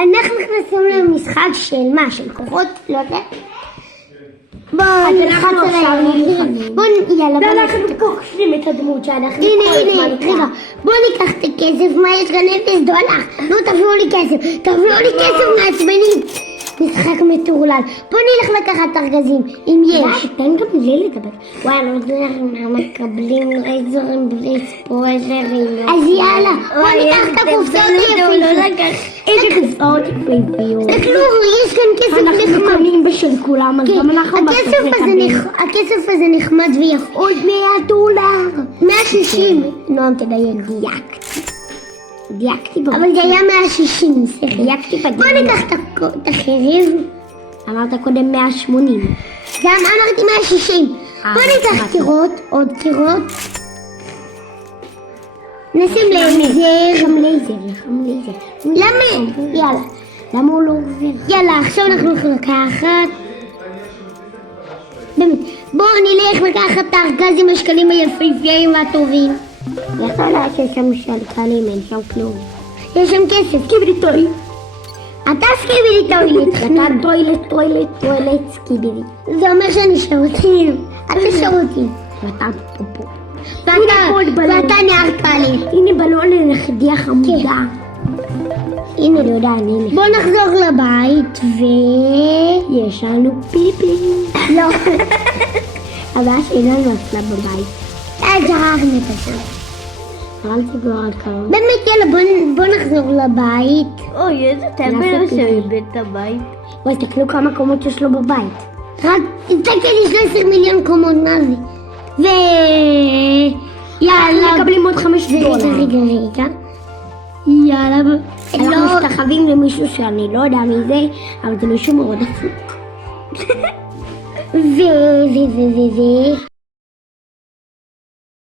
אנחנו נכנסים למשחק של מה? של כוחות? לא יודע. בוא אנחנו כוכבים את הדמות שאנחנו הנה, בוא ניקח את הכסף, מה יש כאן $0? נו תביאו לי כסף מעצבנים. משחק מטורלל. בוא נלך לקחת ארגזים, אם יש. תן גם לי לדבר. וואי, לא יודע אנחנו מקבלים רייזרים בלי ספוילרים. אז יאללה, בוא ניקח את הקופסאות היפות. איזה קופסאות יפות. תסתכלו, יש כאן כסף נחמד. אנחנו קונים בשל כולם, אז גם אנחנו הכסף הזה נחמד ויפה. עוד $100. 160. נועם תדיין, דייקתי בו. אבל זה היה 160, דייקתי בדיוק. בוא ניקח את החרב. אמרת קודם 180. גם אמרתי 160. בוא ניקח קירות, עוד קירות. נשים לייזר. גם לייזר. למה אין? יאללה. למה הוא לא עובר? יאללה, עכשיו אנחנו הולכים לקחת. באמת, בואו נלך לקחת את הארגז עם השקלים היפהפיים והטובים. לך עלה שיש שם שקלים, אין שם כלום. יש שם כסף, סקיבידי טוילט. אתה סקיבידי טוילט. אתה טוילט סקיבידי. זה אומר שאני שירותים. אתה שירותים. ואתה פה. ואתה נער קלט. הנה בלון לנכדי החמודה. הנה לא יודע, הנה. בוא נחזור לבית יש לנו פיפי. לא. הבעיה שאיננו נפלה בבית. גררנו את השם. אל תגור על קרוב. באמת יאללה בוא נחזור לבית. אוי איזה טמבל שאיבד את הבית. וואי תסתכלו כמה קומות יש לו בבית. רק תסתכל יש לו 10 מיליון קומות, מה זה? יאללה מקבלים עוד $5. רגע יאללה אנחנו משתחווים למישהו שאני לא יודע מי זה, אבל זה מישהו מאוד עצמוק.